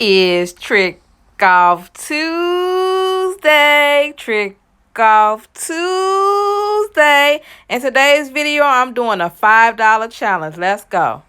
Is Trick Off Tuesday. Trick Off Tuesday. In today's video, I'm doing a $5 challenge. Let's go.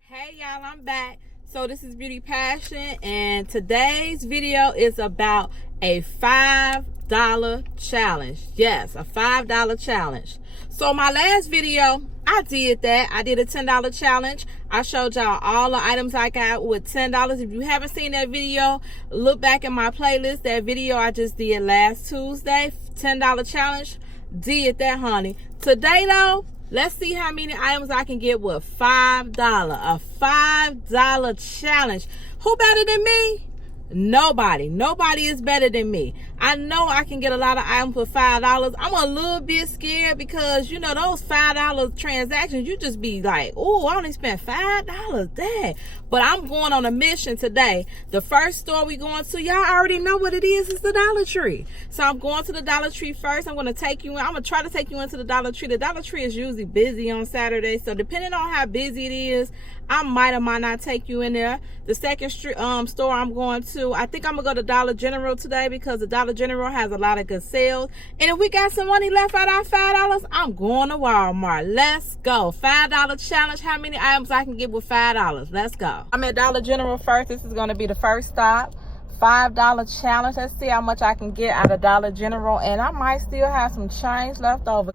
Hey y'all, I'm back. So this is Beauty Passion, and today's video is about a $5 challenge. Yes, a $5 challenge. So my last video, I did that. I did a $10 challenge. I showed y'all all the items I got with $10. If you haven't seen that video, look back in my playlist. That video I just did last Tuesday, $10 challenge. Did that, honey. Today though, let's see how many items I can get with $5. A $5 challenge. Who better than me? Nobody. Nobody is better than me. I know I can get a lot of items for $5. I'm a little bit scared because, you know, those $5 transactions, you just be like, oh, I only spent $5. Dang. But I'm going on a mission today. The first store we going to, y'all already know what it is. It's the Dollar Tree. So I'm going to the Dollar Tree first. I'm going to take you in. I'm going to try to take you into the Dollar Tree. The Dollar Tree is usually busy on Saturday. So depending on how busy it is, I might or might not take you in there. The second store I'm going to, I think I'm going to go to Dollar General today because the Dollar General has a lot of good sales. And if we got some money left out of $5, I'm going to Walmart. Let's go. $5 challenge. How many items I can get with $5? Let's go. I'm at Dollar General first. This is going to be the first stop. $5 challenge. Let's see how much I can get out of Dollar General. And I might still have some change left over.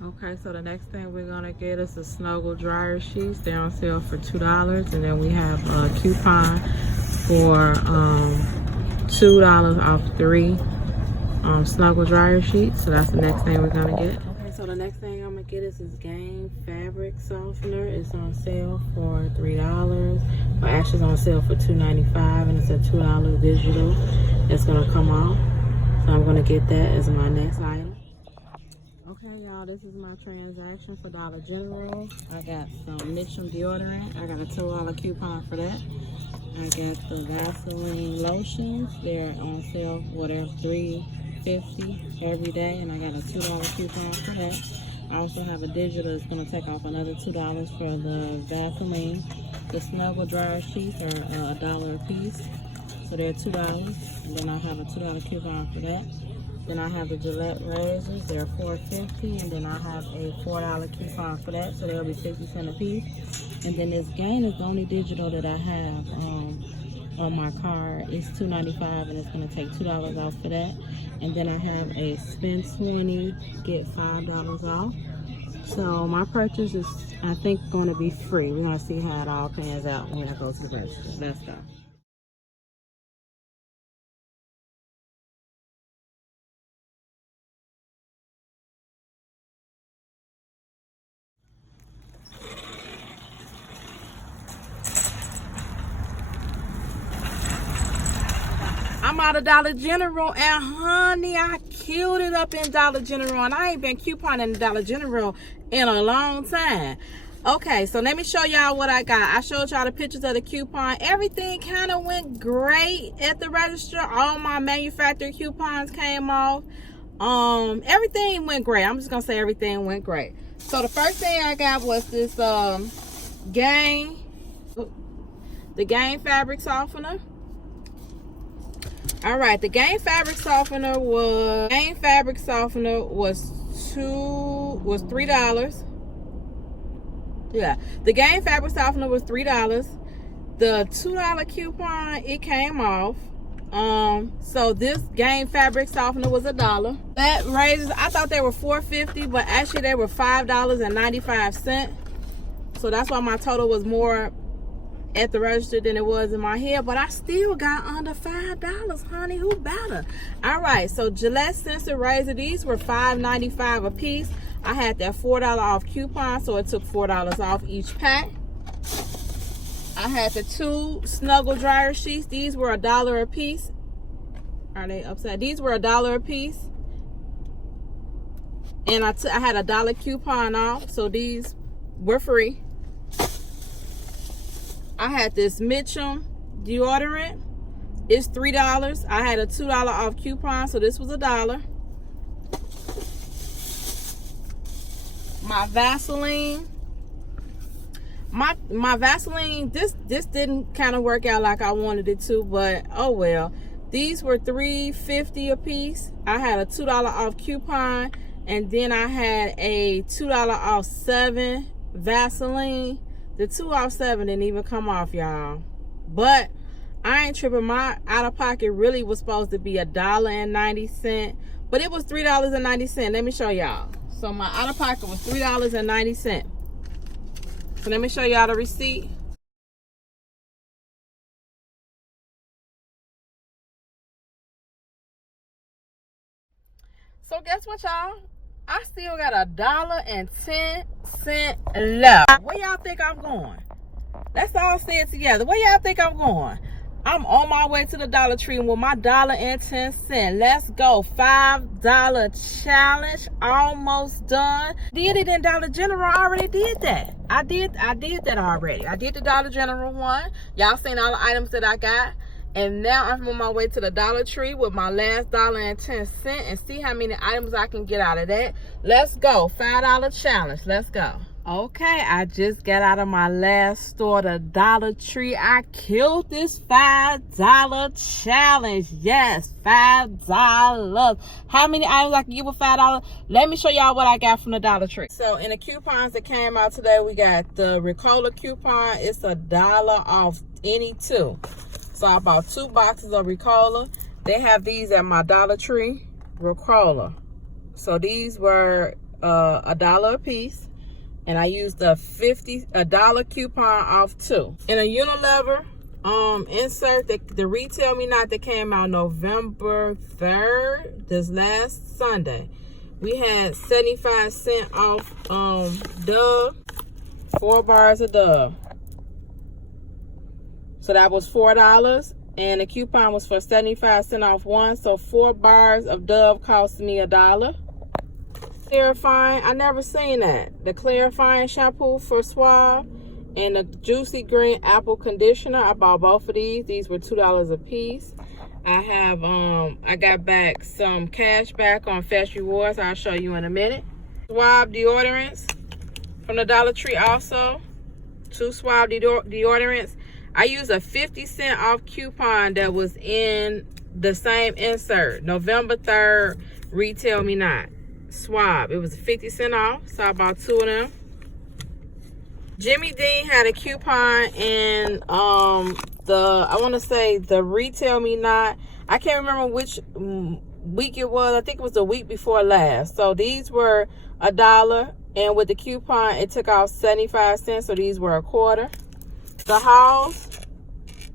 Okay, so the next thing we're gonna get is the Snuggle dryer sheets. They're on sale for $2, and then we have a coupon for $2 off 3 Snuggle dryer sheets. So that's the next thing we're gonna get. Okay, so the next thing I'm gonna get is this Game fabric softener. It's on sale for $3. Well, actually, it's on sale for $2.95, and it's a $2 digital. It's gonna come off. So I'm gonna get that as my next item. Okay, y'all, this is my transaction for Dollar General. I got some Mitchum deodorant. I got a $2 coupon for that. I got the Vaseline lotions. They're on sale for $3.50 every day, and I got a $2 coupon for that. I also have a digital that's going to take off another $2 for the Vaseline. The Snuggle dryer sheets are $1 a piece, so they're $2. And then I have a $2 coupon for that. Then I have the Gillette razors, they're $4.50, and then I have a $4 coupon for that, so they'll be 50 cents a piece. And then this Gain is the only digital that I have on my card. It's $2.95, and it's gonna take $2 off for that. And then I have a spend 20, get $5 off. So my purchase is, I think, gonna be free. We're gonna see how it all pans out when I go to the register. Let's go. I'm out of Dollar General, and honey, I killed it up in Dollar General, and I ain't been couponing in Dollar General in a long time. Okay, so let me show y'all what I got. I showed y'all the pictures of the coupon. Everything kind of went great at the register. All my manufacturer coupons came off. Everything went great. I'm just gonna say everything went great. So the first thing I got was this Gain, the Gain fabric softener. All right, the Gain fabric softener was $3. Yeah, the Gain fabric softener was $3. The $2 coupon, it came off. So this Gain fabric softener was $1. That razors, I thought they were $4.50, but actually they were $5.95. So that's why my total was more at the register than it was in my head, but I still got under $5, honey. Who better? All right, so Gillette Sensor razor, these were $5.95 a piece. I had that $4 off coupon, so it took $4 off each pack. I had the 2 Snuggle dryer sheets. These were $1 a piece. Are they upside? These were $1 a piece, and I had a $1 coupon off, so these were free. I had this Mitchum deodorant is $3. I had a $2 off coupon, so this was $1. My Vaseline, my Vaseline, this didn't kind of work out like I wanted it to, but oh well. These were $3.50 a piece. I had a $2 off coupon, and then I had a $2 off 7 Vaseline. The 2 off 7 didn't even come off, y'all. But I ain't tripping. My out of pocket really was supposed to be $1.90, but it was $3.90. Let me show y'all. So my out of pocket was $3.90. So let me show y'all the receipt. So guess what, y'all? I still got $1.10 left. Where y'all think I'm going? Let's all say it together. Where y'all think I'm going? I'm on my way to the Dollar Tree with my $1.10. Let's go. $5 challenge. Almost done. Did it in Dollar General. I already did that. I did that already. I did the Dollar General one. Y'all seen all the items that I got. And now I'm on my way to the Dollar Tree with my last $1.10 and see how many items I can get out of that. Let's go. $5 challenge. Let's go. Okay, I just got out of my last store, the Dollar Tree. I killed this $5 challenge. Yes, $5. How many items I can get with $5? Let me show y'all what I got from the Dollar Tree. So in the coupons that came out today, we got the Ricola coupon. It's $1 off any two. So I bought 2 boxes of Ricola. They have these at my Dollar Tree, Ricola. So these were $1 a piece. And I used a $1 coupon off 2. In a Unilever insert, the Retail Me Not that came out November 3rd, this last Sunday. We had 75 cents off Dove, 4 bars of Dove. So that was $4, and the coupon was for 75 cents off 1. So 4 bars of Dove cost me $1. Clarifying, I never seen that. The clarifying shampoo for Suave and the Juicy Green Apple Conditioner. I bought both of these. These were $2 a piece. I have I got back some cash back on Fast Rewards. I'll show you in a minute. Suave deodorants from the Dollar Tree also. 2 Suave deodorants. I used a 50-cent off coupon that was in the same insert. November 3rd, Retail Me Not. Suave. It was 50 cents off, so I bought 2 of them. Jimmy Dean had a coupon in I want to say the Retail Me Not. I can't remember which week it was. I think it was the week before last. So these were $1, and with the coupon it took off 75 cents, so these were $0.25. The hauls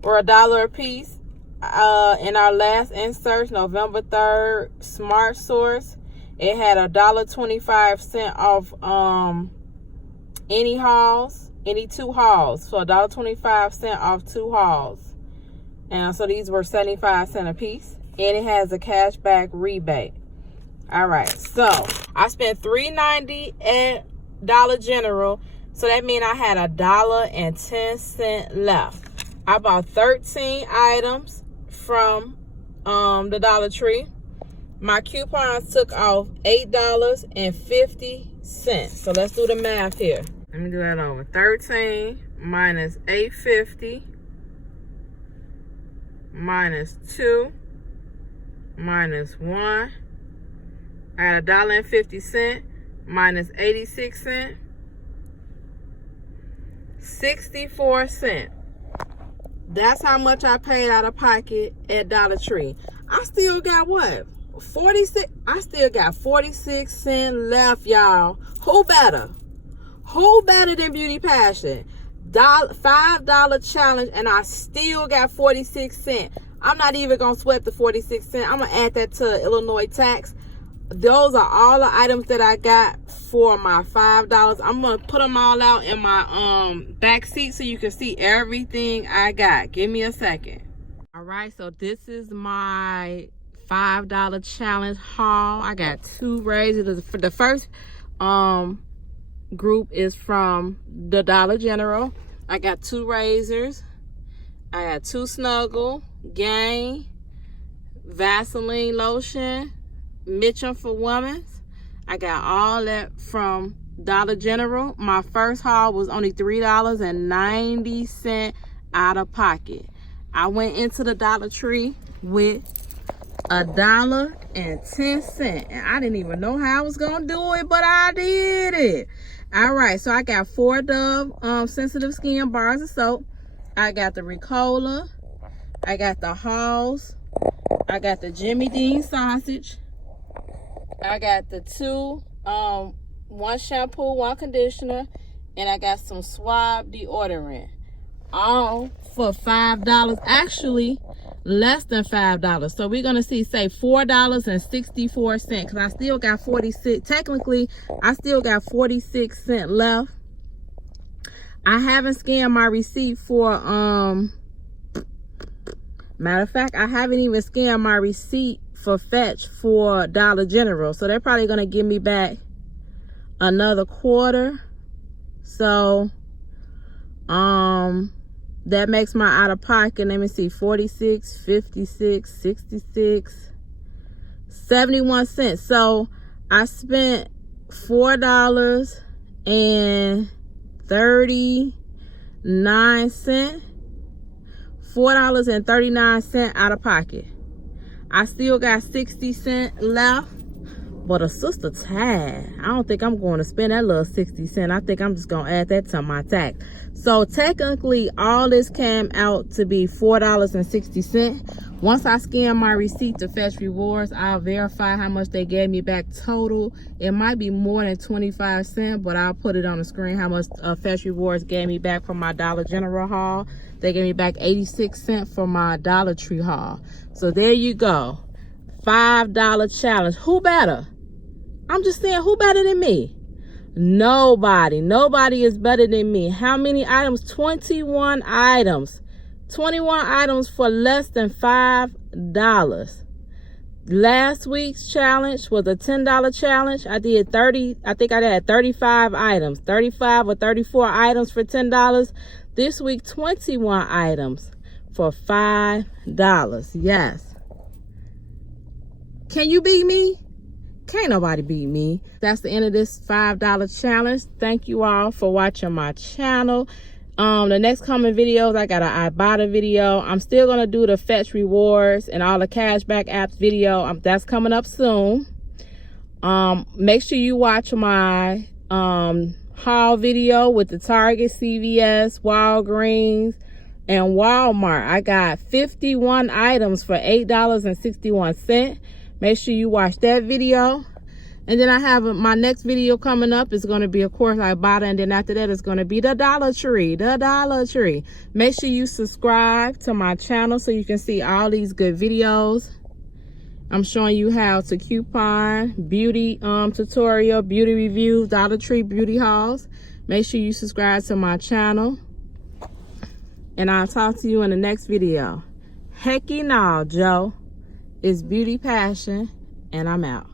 were $1 a piece. In our last insert, November 3rd, Smart Source. It had $1.25 off any hauls, any 2 hauls. So $1.25 off 2 hauls. And so these were 75 cents a piece. And it has a cashback rebate. All right, so I spent $3.90 at Dollar General. So that means I had $1.10 left. I bought 13 items from the Dollar Tree. My coupons took off $8.50. So let's do the math here. Let me do that over. 13 minus $8.50 minus 2 minus 1. I had $1.50 minus 86 cents. 64 cents. That's how much I paid out of pocket at Dollar Tree. I still got what? 46. I still got 46 cents left, y'all. Who better? Who better than Beauty Passion? $5 challenge, and I still got 46 cents. I'm not even gonna sweat the 46 cents. I'm gonna add that to Illinois tax. Those are all the items that I got for my $5. I'm gonna put them all out in my back seat so you can see everything I got. Give me a second. All right, so this is my $5 challenge haul. I got 2 razors. For the first group is from the Dollar General. I got 2 razors. I got 2 Snuggle, Gain, Vaseline lotion, Mitchum for women. I got all that from Dollar General. My first haul was only $3.90 out of pocket. I went into the Dollar Tree with $1.10, and I didn't even know how I was gonna do it, but I did it. All right, so I got 4 Dove sensitive skin bars of soap. I got the Ricola. I got the Halls. I got the Jimmy Dean sausage. I got the 2 1 shampoo, 1 conditioner, and I got some Swab deodorant, all for $5. Actually, less than $5. So we're gonna say $4.64, because I still got 46. Technically, I still got 46 cents left. I haven't scanned my receipt for matter of fact, I haven't even scanned my receipt for Fetch for Dollar General. So they're probably gonna give me back another quarter. So that makes my out of pocket, let me see, 46, 56, 66, 71 cents. So I spent $4.39, $4.39 out of pocket. I still got 60 cents left, but a sister Tad, I don't think I'm going to spend that little 60 cents. I think I'm just going to add that to my tax. So technically, all this came out to be $4.60. Once I scan my receipt to Fetch Rewards, I'll verify how much they gave me back total. It might be more than 25 cents, but I'll put it on the screen how much Fetch Rewards gave me back from my Dollar General haul. They gave me back 86 cents for my Dollar Tree haul. So there you go. $5 challenge. Who better? I'm just saying, who better than me? Nobody. Nobody is better than me. How many items? 21 items. 21 items for less than $5. Last week's challenge was a $10 challenge. I did 30. I think I had 35 items. 35 or 34 items for $10. This week, 21 items for $5. Yes. Can you beat me? Can't nobody beat me. That's the end of this $5 challenge. Thank you all for watching my channel. The next coming videos, I got an IBOTTA video. I'm still gonna do the Fetch Rewards and all the cashback apps video. That's coming up soon. Make sure you watch my haul video with the Target, CVS, Walgreens, and Walmart. I got 51 items for $8.61. Make sure you watch that video. And then I have my next video coming up. It's going to be, of course, IBOTTA. And then after that, it's going to be the Dollar Tree. The Dollar Tree. Make sure you subscribe to my channel so you can see all these good videos. I'm showing you how to coupon, beauty tutorial, beauty reviews, Dollar Tree beauty hauls. Make sure you subscribe to my channel. And I'll talk to you in the next video. Hecky no, Joe. It's Beauty Passion, and I'm out.